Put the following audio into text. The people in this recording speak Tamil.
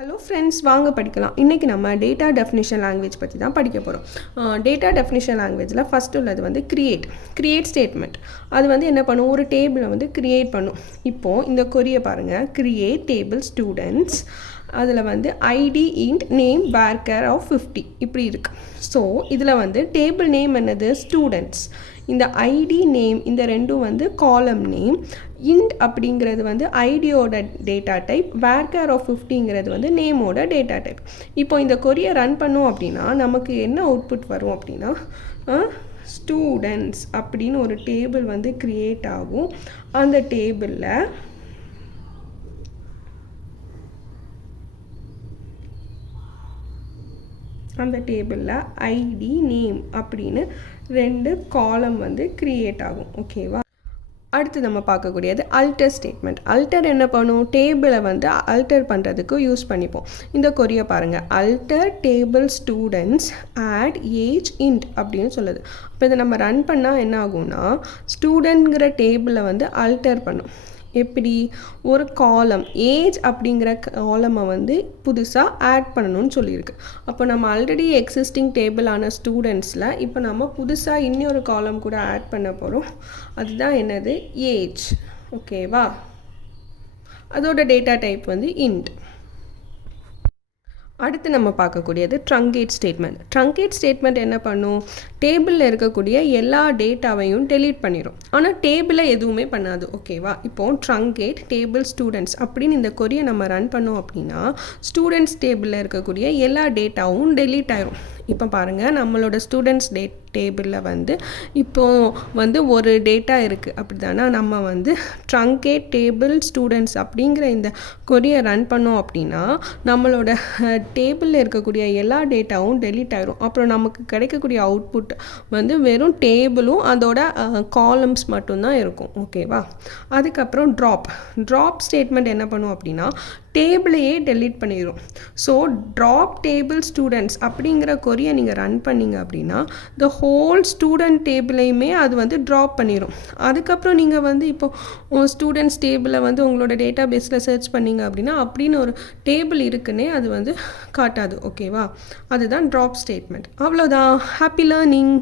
ஹலோ ஃப்ரெண்ட்ஸ், வாங்க படிக்கலாம். இன்றைக்கி நம்ம டேட்டா டெஃபினிஷன் லாங்குவேஜ் பற்றி தான் படிக்க போகிறோம். டேட்டா டெஃபினிஷன் லாங்குவேஜில் ஃபஸ்ட்டு உள்ளது வந்து கிரியேட் ஸ்டேட்மெண்ட். அது வந்து என்ன பண்ணும், ஒரு டேபிளை வந்து கிரியேட் பண்ணும். இப்போது இந்த கொரியை பாருங்கள், கிரியேட் டேபிள் ஸ்டூடெண்ட்ஸ், அதில் வந்து ஐடி இன்ட் நேம் வேர்கேர் ஆஃப் 50 இப்படி இருக்குது. ஸோ இதில் வந்து டேபிள் நேம் என்னது, ஸ்டூடெண்ட்ஸ். இந்த ஐடி நேம் இந்த ரெண்டும் வந்து காலம் நேம். இன்ட் அப்படிங்கிறது வந்து ஐடியோட டேட்டா டைப், வேர்கேர் ஆஃப் 50ங்கிறது வந்து நேமோட டேட்டா டைப். இப்போ இந்த கொரியை ரன் பண்ணோம் அப்படின்னா நமக்கு என்ன அவுட்புட் வரும் அப்படின்னா, ஸ்டூடெண்ட்ஸ் அப்படின்னு ஒரு டேபிள் வந்து க்ரியேட் ஆகும். அந்த டேபிளில் ஐடி நேம் அப்படின்னு 2 காலம் வந்து க்ரியேட் ஆகும். ஓகேவா? அடுத்து நம்ம பார்க்கக்கூடியது அல்டர் ஸ்டேட்மெண்ட். அல்டர் என்ன பண்ணும், டேபிளை வந்து அல்டர் பண்ணுறதுக்கு யூஸ் பண்ணிப்போம். இந்த கொரியை பாருங்கள், alter table students add age int அப்படின்னு சொல்லுது. இப்போ இதை நம்ம ரன் பண்ணால் என்ன ஆகும்னா, ஸ்டூடெண்ட்ங்கிற டேபிளை வந்து அல்டர் பண்ணும். எப்படி, ஒரு காலம் ஏஜ் அப்படிங்கிற காலமை வந்து புதுசாக ஆட் பண்ணணும்னு சொல்லியிருக்கு. அப்போ நம்ம ஆல்ரெடி எக்ஸிஸ்டிங் டேபிளான ஸ்டூடெண்ட்ஸில் இப்போ நம்ம புதுசாக இன்னொரு காலம் கூட ஆட் பண்ண போகிறோம். அதுதான் என்னது, ஏஜ். ஓகேவா? அதோட டேட்டா டைப் வந்து இன்ட். அடுத்து நம்ம பார்க்கக்கூடியது ட்ரங்கேட் ஸ்டேட்மெண்ட். ட்ரங்கேட் ஸ்டேட்மெண்ட் என்ன பண்ணும், டேபிளில் இருக்கக்கூடிய எல்லா டேட்டாவையும் டெலீட் பண்ணிடும். ஆனால் டேபிளை எதுவுமே பண்ணாது. ஓகேவா? இப்போது ட்ரங்கேட் டேபிள் ஸ்டூடெண்ட்ஸ் அப்படின்னு இந்த கொரியை நம்ம ரன் பண்ணோம் அப்படின்னா ஸ்டூடெண்ட்ஸ் டேபிளில் இருக்கக்கூடிய எல்லா டேட்டாவும் டெலீட் ஆயிரும். இப்போ பாருங்கள், நம்மளோட ஸ்டூடெண்ட்ஸ் டேபிளில் வந்து இப்போது வந்து ஒரு டேட்டா இருக்குது அப்படி தானே. நம்ம வந்து ட்ரங்கேட் டேபிள் ஸ்டூடெண்ட்ஸ் அப்படிங்கிற இந்த கொரியை ரன் பண்ணோம் அப்படின்னா நம்மளோட டேபிளில் இருக்கக்கூடிய எல்லா டேட்டாவும் டெலீட் ஆயிரும். அப்புறம் நமக்கு கிடைக்கக்கூடிய அவுட்புட் வந்து வெறும் டேபிளும் அதோட காலம்ஸ் மட்டும்தான் இருக்கும். ஓகேவா? அதுக்கப்புறம் ட்ராப் ஸ்டேட்மெண்ட் என்ன பண்ணும் அப்படின்னா டேபிளையே டெலீட் பண்ணிடும். ஸோ ட்ராப் டேபிள் ஸ்டூடெண்ட்ஸ் அப்படிங்கிற கொரியை நீங்கள் ரன் பண்ணிங்க அப்படின்னா த ஹோல் ஸ்டூடெண்ட் டேபிளையுமே அது வந்து ட்ராப் பண்ணிடும். அதுக்கப்புறம் நீங்கள் வந்து இப்போது ஸ்டூடெண்ட்ஸ் டேபிளை வந்து உங்களோட டேட்டா பேஸில் சர்ச் பண்ணிங்க அப்படின்னா அப்படின்னு ஒரு டேபிள் இருக்குன்னே அது வந்து காட்டாது. ஓகேவா? அதுதான் ட்ராப் ஸ்டேட்மெண்ட். அவ்வளோதான். Happy learning.